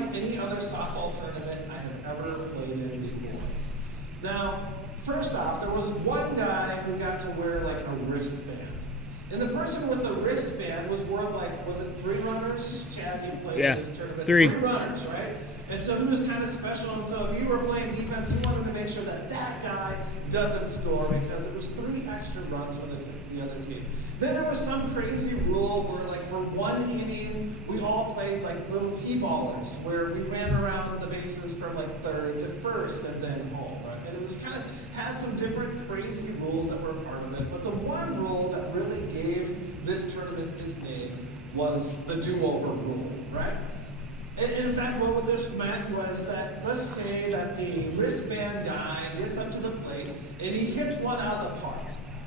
unlike any other softball tournament I have ever played in before. Now, first off, there was one guy who got to wear like a wristband. And the person with the wristband was worth like, was it 3 runners? Chad, you played in this tournament. 3 runners, right? And so he was kind of special. And so if you were playing defense, you wanted to make sure that that guy doesn't score because it was 3 extra runs for the other team. Then there was some crazy rule where, like, for 1 inning, we all played like little T-ballers, where we ran around the bases from like third to first and then home. Right? And it was kind of had some different crazy rules that were a part of it. But the one rule that really gave this tournament its name was the do-over rule, right? And in fact, what this meant was that, let's say that the wristband guy gets up to the plate and he hits one out of the park.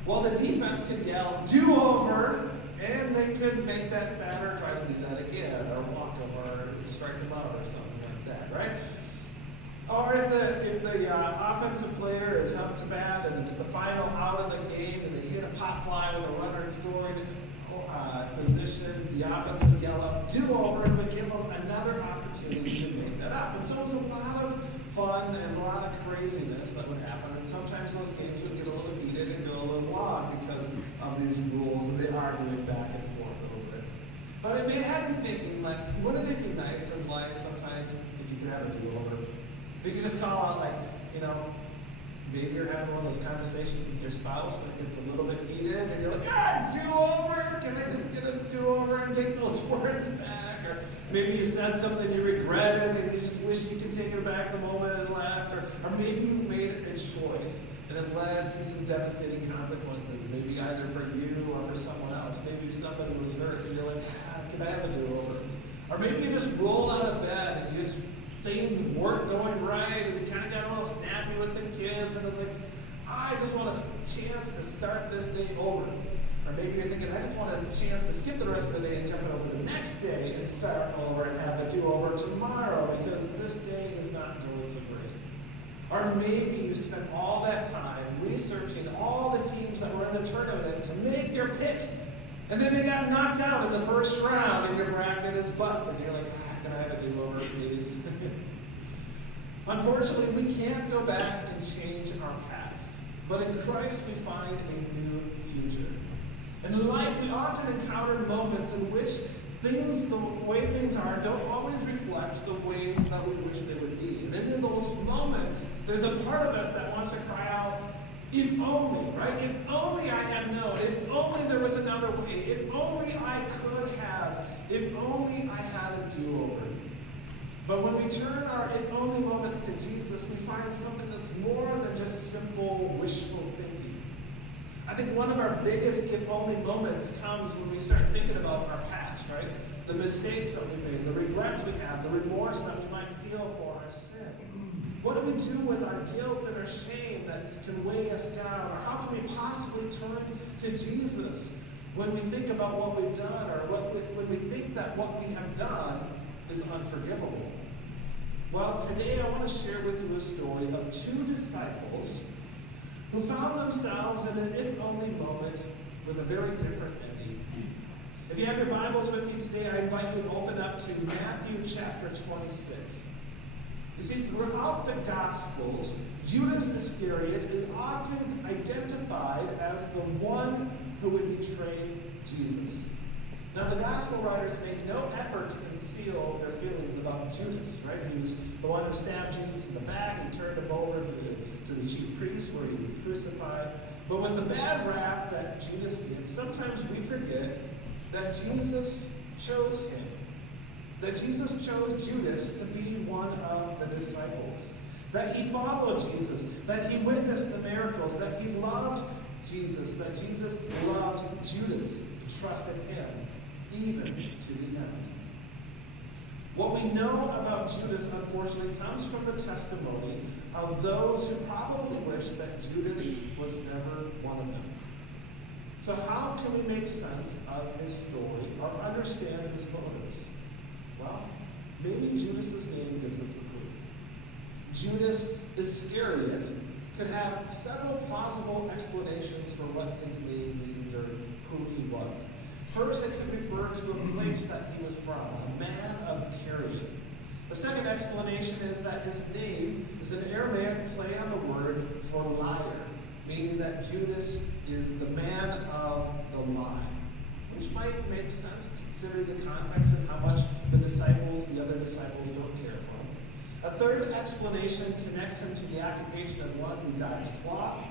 Well, the defense could yell, do over, and they could make that batter try to do that again, or walk him, or strike him out, or something like that, right? Or if the offensive player is up to bat and it's the final out of the game and they hit a pop fly with a runner in scoring position, the offense would yell out, do over, and would give them another opportunity to make that up. And so it was a lot of fun and a lot of craziness that would happen. And sometimes those games would get a little heated and go a little long because of these rules and the arguing back and forth a little bit. But it may have me thinking, like, wouldn't it be nice in life sometimes if you could have a do-over? If you could just call out, like, you know, maybe you're having one of those conversations with your spouse that gets a little bit heated and you're like, do-over! Can I just get a do-over and take those words back? Or maybe you said something you regretted and you just wish you could take it back the moment it left. Or maybe you made a choice and it led to some devastating consequences, maybe either for you or for someone else. Maybe somebody was hurt and you're like, can I have a do-over? Or maybe you just rolled out of bed and you just things weren't going right and you kind of got a little snappy with the kids and it's like, I just want a chance to start this day over. Or maybe you're thinking, I just want a chance to skip the rest of the day and jump it over the next day and start over and have a do-over tomorrow because this day is not going so great. Or maybe you spent all that time researching all the teams that were in the tournament to make your pick. And then they got knocked out in the first round and your bracket is busted. You're like, can I have a do-over, please? Unfortunately, we can't go back and change our past. But in Christ, we find a new future. In life, we often encounter moments in which things, the way things are, don't always reflect the way that we wish they would be. And in those moments, there's a part of us that wants to cry out, if only, right? If only I had known. If only there was another way. If only I could have. If only I had a do-over. But when we turn our if only moments to Jesus, we find something that's more than just simple wishful thinking. I think one of our biggest if only moments comes when we start thinking about our past, right? The mistakes that we made, the regrets we have, the remorse that we might feel for our sin. What do we do with our guilt and our shame that can weigh us down? Or how can we possibly turn to Jesus when we think about what we've done or when we think that what we have done is unforgivable? Well, today I want to share with you a story of 2 disciples who found themselves in an if-only moment with a very different ending. If you have your Bibles with you today, I invite you to open up to Matthew chapter 26. You see, throughout the Gospels, Judas Iscariot is often identified as the one who would betray Jesus. Now, the Gospel writers make no effort to conceal their feelings about Judas, right? He was the one who stabbed Jesus in the back and turned him over to the chief priest where he would be crucified. But with the bad rap that Judas gets, sometimes we forget that Jesus chose him. That Jesus chose Judas to be one of the disciples. That he followed Jesus. That he witnessed the miracles. That he loved Jesus. That Jesus loved Judas and trusted him even to the end. What we know about Judas, unfortunately, comes from the testimony of those who probably wish that Judas was never one of them. So how can we make sense of his story or understand his motives? Well, maybe Judas's name gives us a clue. Judas Iscariot could have several plausible explanations for what his name means or who he was. First, it could refer to a place that he was from, a man of Kerioth. The second explanation is that his name is an Aramaic play on the word for liar, meaning that Judas is the man of the lie, which might make sense considering the context of how much the other disciples, don't care for him. A third explanation connects him to the occupation of one who dyes cloth.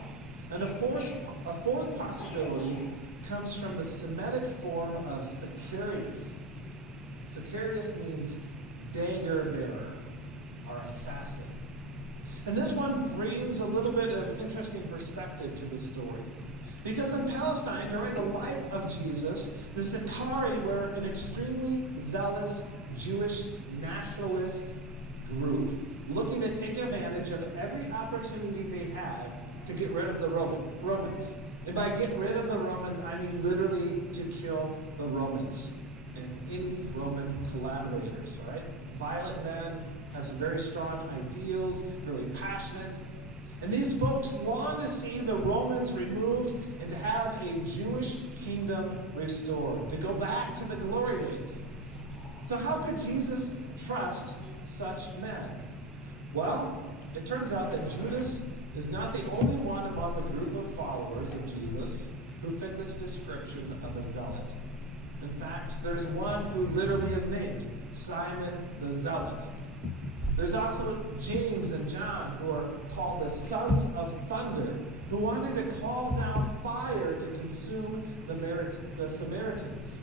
And a fourth possibility comes from the Semitic form of Sicarius. Sicarius means dagger bearer or assassin. And this one brings a little bit of interesting perspective to the story. Because in Palestine, during the life of Jesus, the Sicarii were an extremely zealous Jewish nationalist group looking to take advantage of every opportunity they had to get rid of the Romans. And by get rid of the Romans, I mean literally to kill the Romans and any Roman collaborators, right? Violent men, have some very strong ideals, very passionate. And these folks long to see the Romans removed and to have a Jewish kingdom restored, to go back to the glory days. So how could Jesus trust such men? Well, it turns out that Judas is not the only one among the group of followers of Jesus who fit this description of a zealot. In fact, there's one who literally is named Simon the Zealot. There's also James and John, who are called the sons of thunder, who wanted to call down fire to consume the Samaritans.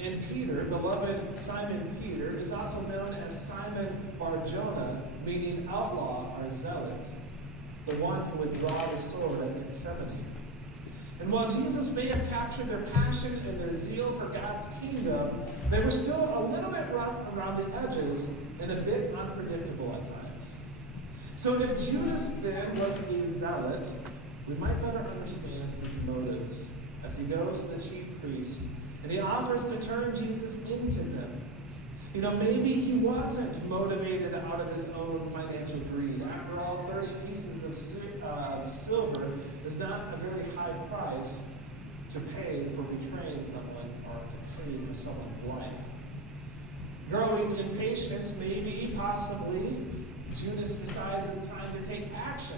And Peter, beloved Simon Peter, is also known as Simon Bar-Jonah, meaning outlaw or zealot, the one who would draw the sword at Gethsemane. And while Jesus may have captured their passion and their zeal for God's kingdom, they were still a little bit rough around the edges and a bit unpredictable at times. So if Judas then was a zealot, we might better understand his motives as he goes to the chief priest and he offers to turn Jesus into him. You know, maybe he wasn't motivated out of his own financial greed. After all, 30 pieces of silver is not a very high price to pay for betraying someone or to pay for someone's life. Growing impatient, maybe, possibly, Judas decides it's time to take action.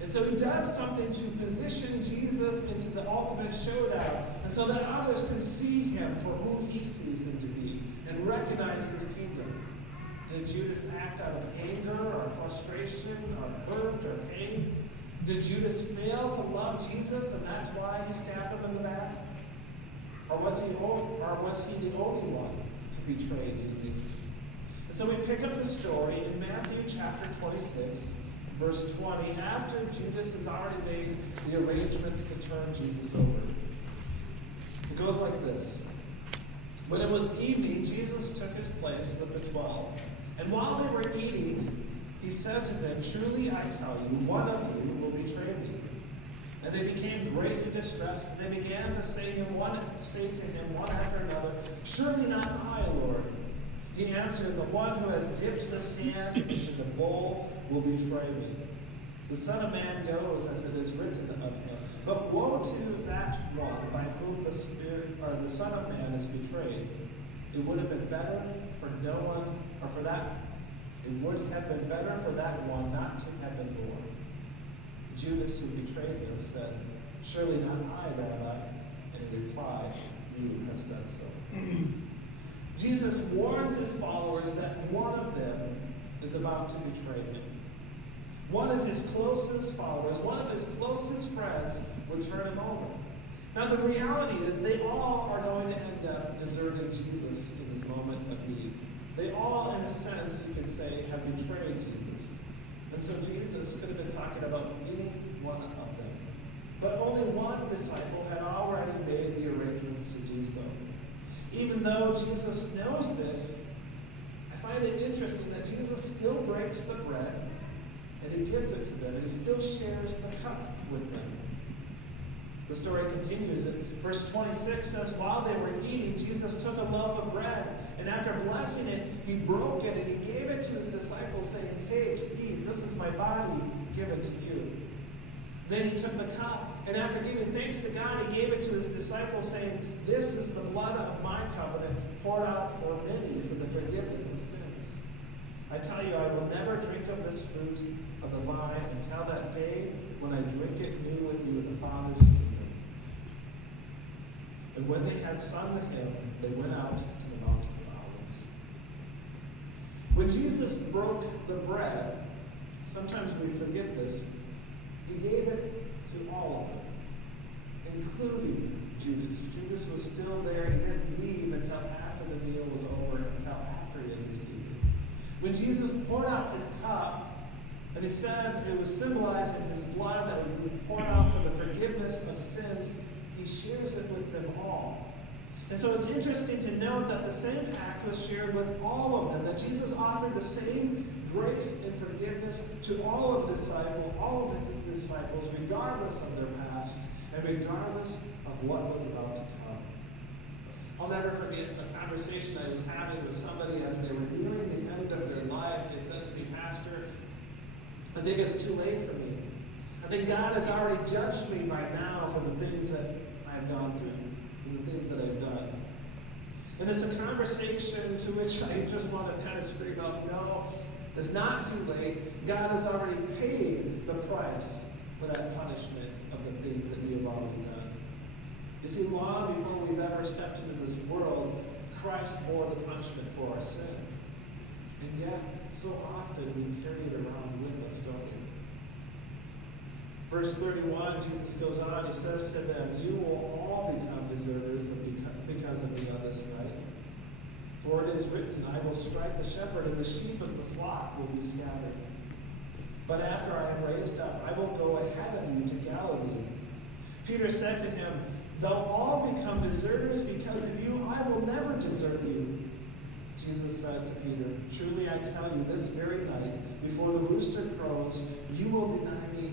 And so he does something to position Jesus into the ultimate showdown, and so that others can see him for who he sees him to be and recognize his kingdom. Did Judas act out of anger or frustration or hurt or pain? Did Judas fail to love Jesus and that's why he stabbed him in the back? Or was he the only one to betray Jesus? And so we pick up the story in Matthew chapter 26, verse 20, after Judas has already made the arrangements to turn Jesus over. It goes like this. When it was evening, Jesus took his place with the 12. And while they were eating, he said to them, "Truly I tell you, one of you will betray me." And they became greatly distressed. And they began to say to him one after another, "Surely not I, Lord." He answered, "The one who has dipped his hand into the bowl will betray me. The Son of Man goes as it is written of him. But woe to that one by whom the Son of Man is betrayed. It would have been better for that one not to have been born." Judas, who betrayed him, said, "Surely not I, Rabbi." And he replied, "You have said so." Jesus warns his followers that one of them is about to betray him. One of his closest followers, one of his closest friends would turn him over. Now the reality is they all are going to end up deserting Jesus in his moment of need. They all, in a sense, you could say, have betrayed Jesus. And so Jesus could have been talking about any one of them. But only one disciple had already made the arrangements to do so. Even though Jesus knows this, I find it interesting that Jesus still breaks the bread and he gives it to them, and he still shares the cup with them. The story continues, and verse 26 says, "While they were eating, Jesus took a loaf of bread, and after blessing it, he broke it, and he gave it to his disciples, saying, 'Take, eat, this is my body given to you.' Then he took the cup, and after giving thanks to God, he gave it to his disciples, saying, 'This is the blood of my covenant, poured out for many for the forgiveness of sins. I tell you, I will never drink of this fruit of the vine until that day when I drink it new with you in the Father's kingdom. And when they had sung the hymn, they went out to the Mount of Olives. When Jesus broke the bread, sometimes we forget this, he gave it to all of them, including Judas. Judas was still there. He didn't leave until after the meal was over, until after he had received it. When Jesus poured out his cup, and he said it was symbolizing his blood that would be poured out for the forgiveness of sins, he shares it with them all. And so it's interesting to note that the same act was shared with all of them, that Jesus offered the same grace and forgiveness to all of his disciples, regardless of their past and regardless of what was about to come. I'll never forget a conversation I was having with somebody as they were nearing the end of their life. They said to me, Pastor, I think it's too late for me. I think God has already judged me by now for the things that I've gone through, and the things that I've done. And it's a conversation to which I just want to kind of scream out, no, it's not too late. God has already paid the price for that punishment of the things that we have already done. You see, long before we've ever stepped into this world, Christ bore the punishment for our sin. And yet, so often we carry it around with us, don't we? Verse 31, Jesus goes on, he says to them, you will all become deserters because of me on this night. For it is written, I will strike the shepherd, and the sheep of the flock will be scattered. But after I am raised up, I will go ahead of you to Galilee. Peter said to him, they'll all become deserters because of you. I will never desert you. Jesus said to Peter, truly I tell you, this very night, before the rooster crows, you will deny me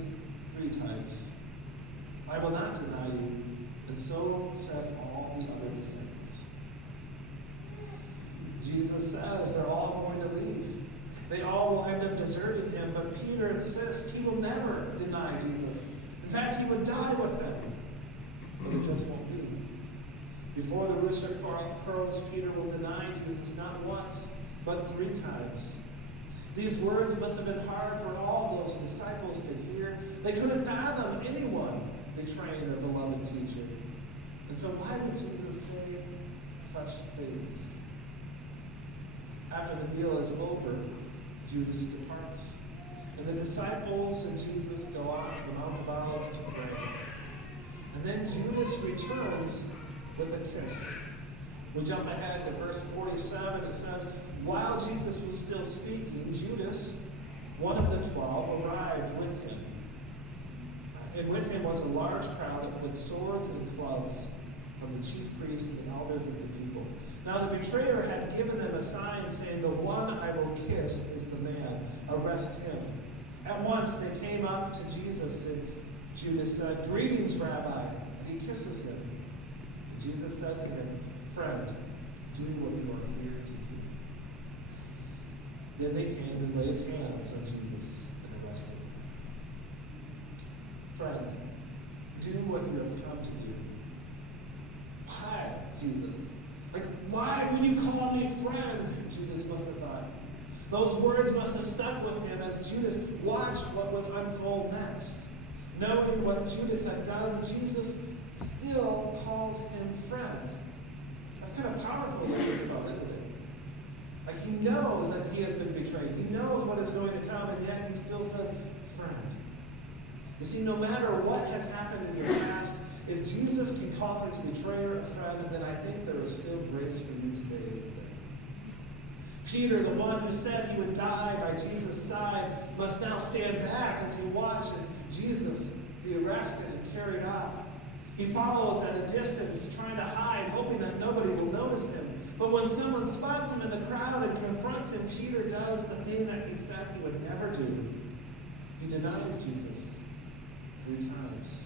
3 times. I will not deny you. And so said all the other disciples. Jesus says they're all going to leave. They all will end up deserting him, but Peter insists he will never deny Jesus. In fact, he would die with them. But it just won't be. Before the rooster crows, Peter will deny Jesus not once, but 3 times. These words must have been hard for all those disciples to hear. They couldn't fathom anyone betraying their beloved teacher. And so why would Jesus say such things? After the meal is over, Judas departs. And the disciples and Jesus go out to the Mount of Olives to pray. And then Judas returns with a kiss. We jump ahead to verse 47. It says, while Jesus was still speaking, Judas, one of the 12, arrived with him. And with him was a large crowd with swords and clubs from the chief priests and the elders of the people. Now the betrayer had given them a sign saying, the one I will kiss is the man. Arrest him. At once they came up to Jesus, and Judas said, greetings, Rabbi. And he kisses him. And Jesus said to him, friend, do what you are here to do. Then they came and laid hands on Jesus and arrested him. Friend, do what you have come to do. Why, Jesus? Why would you call me friend? Judas must have thought. Those words must have stuck with him as Judas watched what would unfold next. Knowing what Judas had done, Jesus still calls him friend. That's kind of powerful to think about, isn't it? He knows that he has been betrayed. He knows what is going to come, and yet he still says, friend. You see, no matter what has happened in your past, if Jesus can call his betrayer a friend, then I think there is still grace for you today, isn't there? Peter, the one who said he would die by Jesus' side, must now stand back as he watches Jesus be arrested and carried off. He follows at a distance, trying to hide, hoping that nobody will notice him. But when someone spots him in the crowd and confronts him, Peter does the thing that he said he would never do. He denies Jesus 3 times.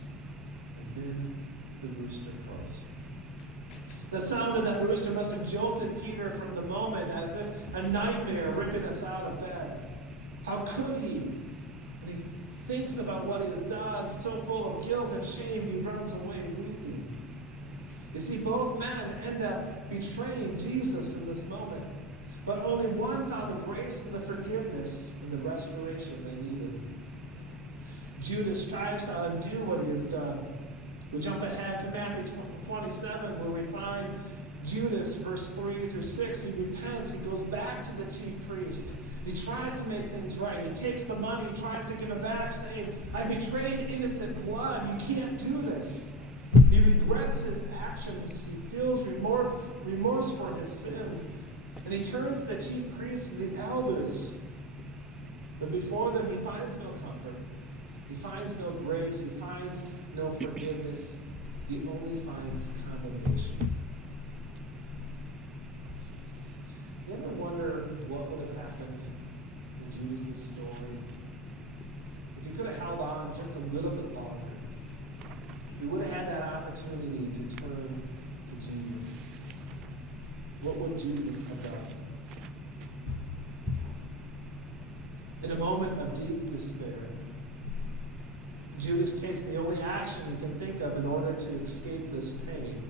And then the rooster crows. The sound of that rooster must have jolted Peter from the moment as if a nightmare ripping us out of bed. How could he? And he thinks about what he has done, so full of guilt and shame, he runs away weeping. You see, both men end up betraying Jesus in this moment. But only one found the grace and the forgiveness and the restoration they needed. Judas tries to undo what he has done. We jump ahead to Matthew 27, where we find Judas, verse 3 through 6. He repents. He goes back to the chief priest. He tries to make things right. He takes the money, he tries to give it back, saying, I betrayed innocent blood. You can't do this. He regrets his actions. He feels remorse for his sin. And he turns to the chief priests and the elders. But before them, he finds no comfort. He finds no grace. He finds no forgiveness. He only finds condemnation. You ever wonder what would have happened in Jesus' story? If he could have held on just a little bit longer, he would have had that opportunity to turn to Jesus. What would Jesus have done? In a moment of deep despair, Judas takes the only action he can think of in order to escape this pain.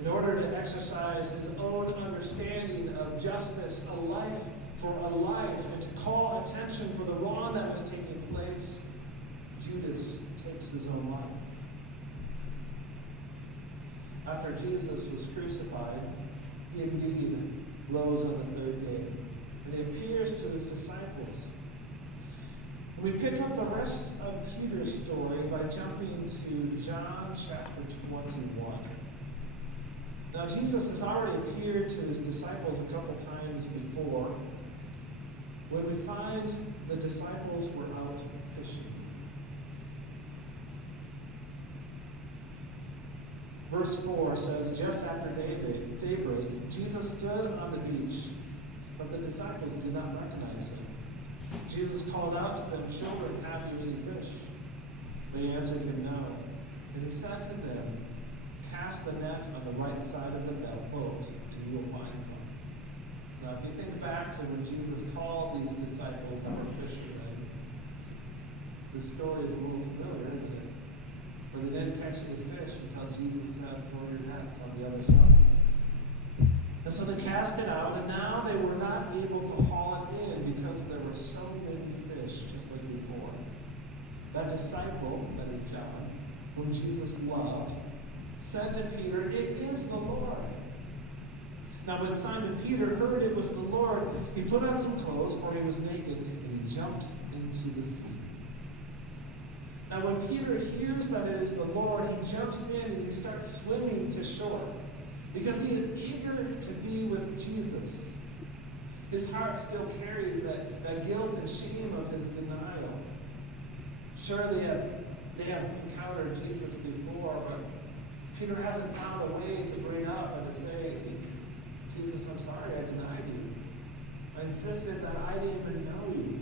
In order to exercise his own understanding of justice, a life for a life, and to call attention for the wrong that was taking place, Judas takes his own life. After Jesus was crucified, he indeed rose on the third day, and he appears to his disciples. We pick up the rest of Peter's story by jumping to John chapter 21. Now, Jesus has already appeared to his disciples a couple times before, when we find the disciples were out fishing. Verse 4 says, just after daybreak, Jesus stood on the beach, but the disciples did not recognize him. Jesus called out to them, children, have you any fish? They answered him, no. And he said to them, cast the net on the right side of the boat, and you will find some. Now, if you think back to when Jesus called these disciples our fishermen, the story is a little familiar, isn't it? For they didn't catch any fish until Jesus said, throw your nets on the other side. And so they cast it out, and now they were not able to haul it in because there were so many fish, just like before. That disciple, that is John, whom Jesus loved, said to Peter, it is the Lord. Now when Simon Peter heard it was the Lord, he put on some clothes, for he was naked, and he jumped into the sea. Now when Peter hears that it is the Lord, he jumps in and he starts swimming to shore, because he is eager to be with Jesus. His heart still carries that guilt and shame of his denial. Sure, they have encountered Jesus before, but Peter hasn't found a way to bring up and to say, Jesus, I'm sorry I denied you. I insisted that I didn't even know you.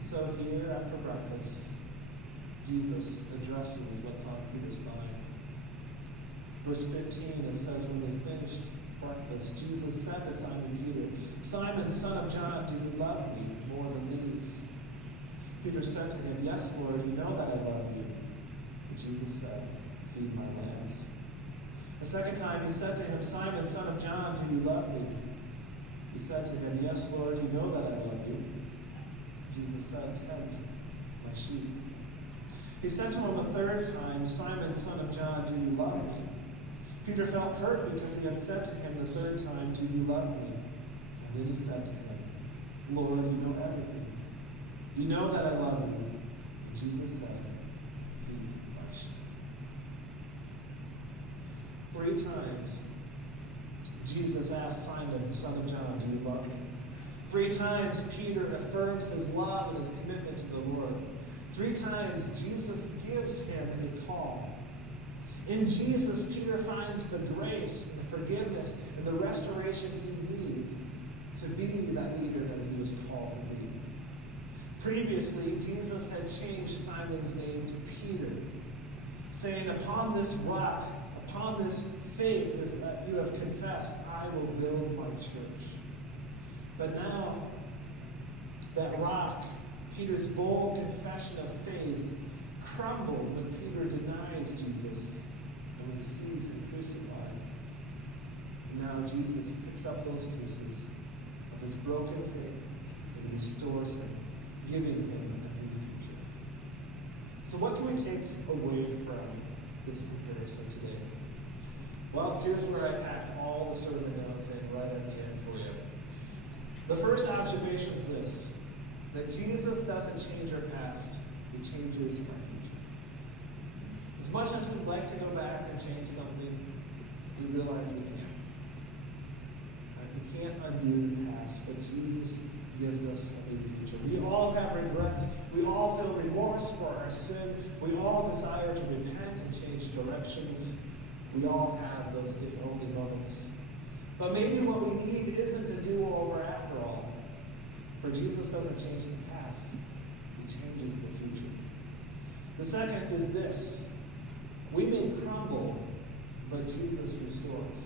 So here, after breakfast, Jesus addresses what's on Peter's mind. Verse 15, it says, when they finished breakfast, Jesus said to Simon Peter, Simon, son of John, do you love me more than these? Peter said to him, yes, Lord, you know that I love you. But Jesus said, feed my lambs. The second time he said to him, Simon, son of John, do you love me? He said to him, yes, Lord, you know that I love you. Jesus said, tend my sheep. He said to him a third time, Simon, son of John, do you love me? Peter felt hurt because he had said to him the third time, do you love me? And then he said to him, Lord, you know everything. You know that I love you. And Jesus said, feed my sheep. 3 times, Jesus asked Simon, son of John, do you love me? 3 times, Peter affirms his love and his commitment to the Lord. 3 times, Jesus gives him a call. In Jesus, Peter finds the grace and the forgiveness and the restoration he needs to be that leader that he was called to be. Previously, Jesus had changed Simon's name to Peter, saying, upon this rock, upon this faith that you have confessed, I will build my church. But now, that rock, Peter's bold confession of faith, crumbled when Peter denies Jesus and when he sees him crucified. Now Jesus picks up those pieces of his broken faith and restores him, giving him a new future. So what can we take away from this comparison today? Well, here's where I packed all the sermon notes in right at the end for you. The first observation is this, that Jesus doesn't change our past, he changes our future. As much as we'd like to go back and change something, we realize we can't. We can't undo the past, but Jesus gives us a new future. We all have regrets. We all feel remorse for our sin. We all desire to repent and change directions. We all have those if-only moments. But maybe what we need isn't a do-over after all. For Jesus doesn't change the past. He changes the future. The second is this. We may crumble, but Jesus restores.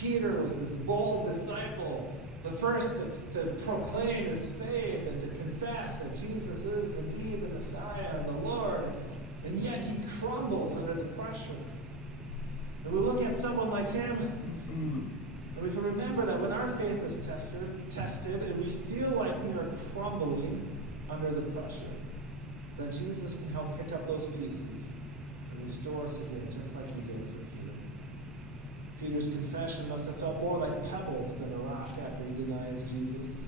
Peter was this bold disciple, the first to proclaim his faith and to confess that Jesus is indeed the Messiah and the Lord. And yet he crumbles under the pressure. And we look at someone like him, and we can remember that when our faith is tested and we feel like we are crumbling under the pressure, that Jesus can help pick up those pieces and restore us again, just like he did for Peter. Peter's confession must have felt more like pebbles than a rock after he denies Jesus.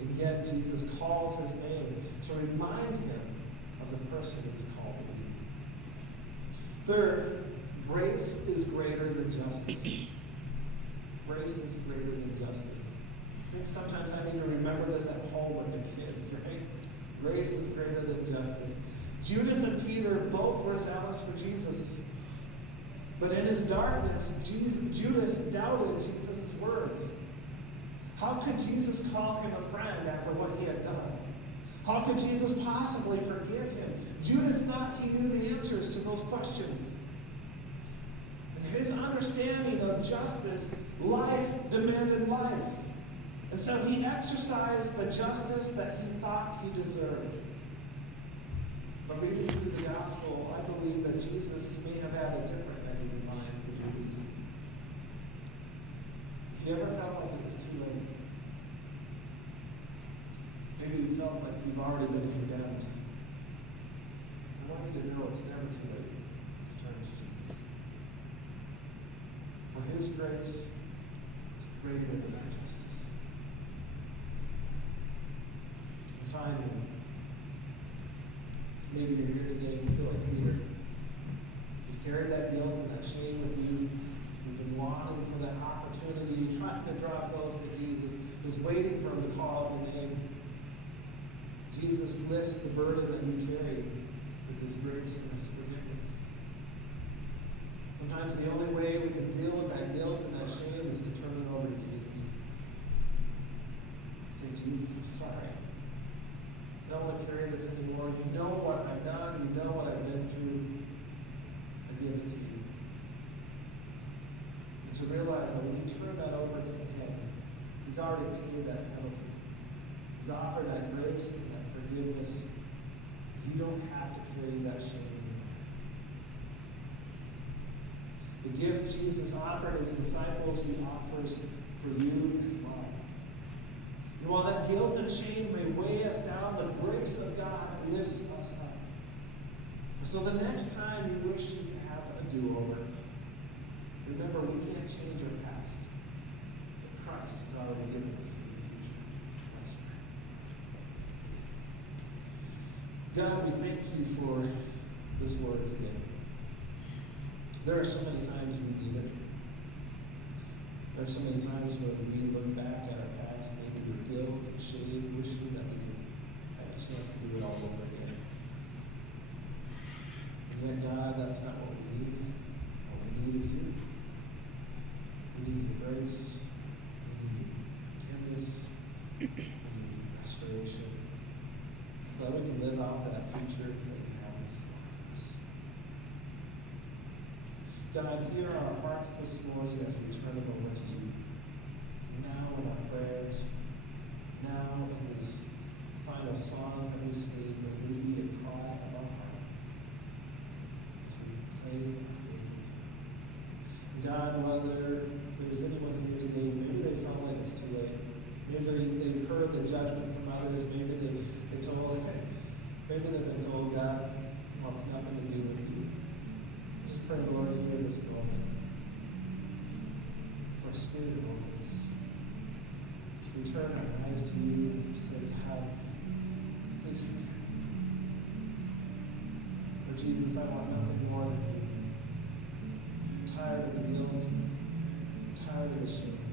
And yet Jesus calls his name to remind him of the person he's called to be. Third, grace is greater than justice. Grace is greater than justice. I think sometimes I need to remember this at home with the kids, right? Grace is greater than justice. Judas and Peter both were zealous for Jesus. But in his darkness, Judas doubted Jesus' words. How could Jesus call him a friend after what he had done? How could Jesus possibly forgive him? Judas thought he knew the answers to those questions. And his understanding of justice, life demanded life. And so he exercised the justice that he thought he deserved. But reading through the gospel, I believe that Jesus may have had a different end in mind for Judas. If you ever felt like it was too late, maybe you felt like you've already been condemned, I want you to know it's never too late to turn to Jesus. For his grace is greater than our justice. And finally, maybe you're here today and you feel like Peter. You've carried that guilt and that shame with you. You've been longing for that opportunity, trying to draw close to Jesus, just waiting for him to call out your name. Jesus lifts the burden that you carry with his grace and his forgiveness. Sometimes the only way we can deal with that guilt and that shame is to turn it over to Jesus. Say, Jesus, I'm sorry. I don't want to carry this anymore. You know what I've done. You know what I've been through. I give it to you. And to realize that when you turn that over to him, he's already paid that penalty. He's offered that grace and that forgiveness. You don't have to carry that shame anymore. The gift Jesus offered his disciples, he offers for you as well. And while that guilt and shame may weigh us down, the grace of God lifts us up. So the next time you wish you could have a do-over, remember we can't change our past, but Christ has already given us a new future. Let's pray. God, we thank you for this word today. There are so many times we need it. There are so many times when we look back at our past, maybe with guilt and shame, wishing that we could have a chance to do it all over again. And yet, God, that's not what we need. What we need is you. We need your grace. We need your forgiveness. We need your restoration. So that we can live out that future that you have in store for us. God, hear our hearts this morning as we turn them over to you. Now in our prayers, now in these final songs that we sing, may they be a cry of our heart as we claim our faith in you. God, whether Maybe they've heard the judgment from others. Maybe they've been told God wants nothing to do with you. Just pray the Lord hear this moment for a spirit of openness. If we turn our eyes to you and you say, God, please forgive me. Lord Jesus, I want nothing more than you. I'm tired of the guilt. I'm tired of the shame.